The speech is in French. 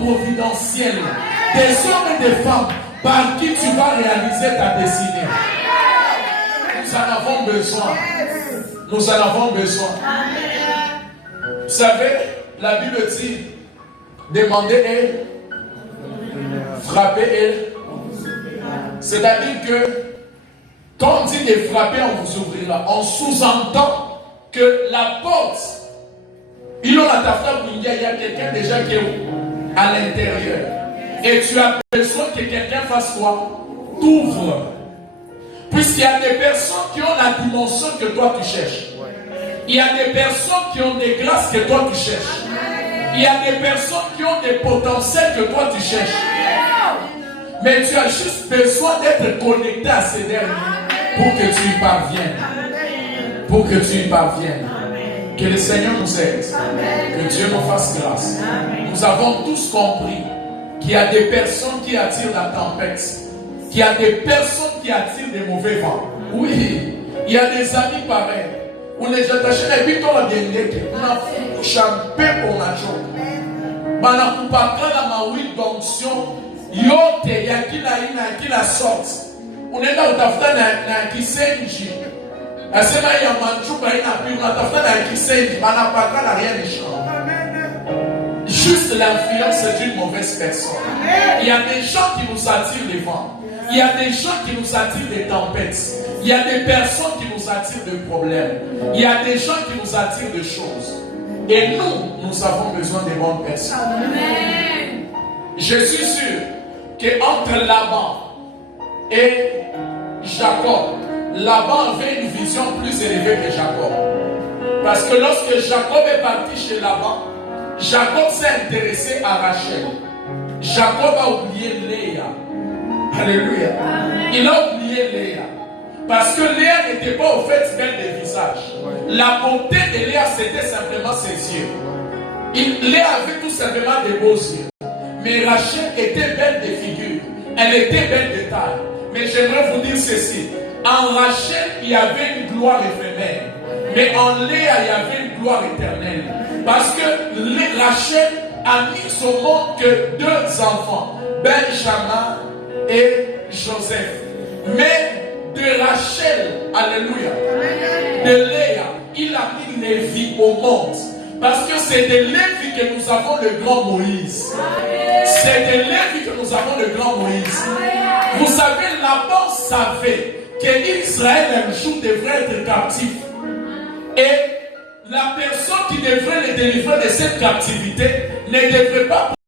providentiels, des hommes et des femmes par qui tu vas réaliser ta destinée. Nous en avons besoin. Nous en avons besoin. Vous savez, la Bible dit, demandez et frappez et. C'est-à-dire que quand on dit de frapper, on vous ouvrira. On sous-entend que la porte, il y a quelqu'un déjà qui est à l'intérieur. Et tu as besoin que quelqu'un fasse quoi? T'ouvre. Puisqu'il y a des personnes qui ont la dimension que toi tu cherches. Il y a des personnes qui ont des grâces que toi tu cherches. Il y a des personnes qui ont des potentiels que toi tu cherches. Mais tu as juste besoin d'être connecté à ces derniers pour que tu y parviennes. Pour que tu y parviennes. Que le Seigneur nous aide. Que Dieu nous fasse grâce. Nous avons tous compris qu'il y a des personnes qui attirent la tempête. Qu'il y a des personnes qui attirent des mauvais vents. Oui, il y a des amis pareils. On est attaché à lui dans la dernière. On a champé pour la joie. On a coupé la maouille d'onction. Yote ya kila sorte. Unaenda utafuta na kisenji. Asema ya manchuba ina pi unatafuta na kisenji, banapaka na rien ne change. Juste l'influence d'une mauvaise personne. Il y a des gens qui nous attirent les vents. Il y a des gens qui nous attirent des tempêtes. Il y a des personnes qui nous attirent des problèmes. Il y a des gens qui nous attirent des choses. Et nous avons besoin des bonnes personnes. Amen. Je suis sûr qu'entre Laban et Jacob, Laban avait une vision plus élevée que Jacob. Parce que lorsque Jacob est parti chez Laban, Jacob s'est intéressé à Rachel. Jacob a oublié Léa. Alléluia. Il a oublié Léa. Parce que Léa n'était pas au fait belle des visages. La beauté de Léa, c'était simplement ses yeux. Léa avait tout simplement des beaux yeux. Mais Rachel était belle de figure. Elle était belle de taille. Mais j'aimerais vous dire ceci. En Rachel, il y avait une gloire éphémère. Mais en Léa, il y avait une gloire éternelle. Parce que Rachel a mis au monde que 2 enfants. Benjamin et Joseph. Mais de Rachel, alléluia, de Léa, il a mis Lévi au monde. Parce que c'est de Lévi que nous avons le grand Moïse. C'est de Lévi que nous avons le grand Moïse. Vous savez, Laban savait qu'Israël un jour devrait être captif. Et la personne qui devrait les délivrer de cette captivité ne devrait pas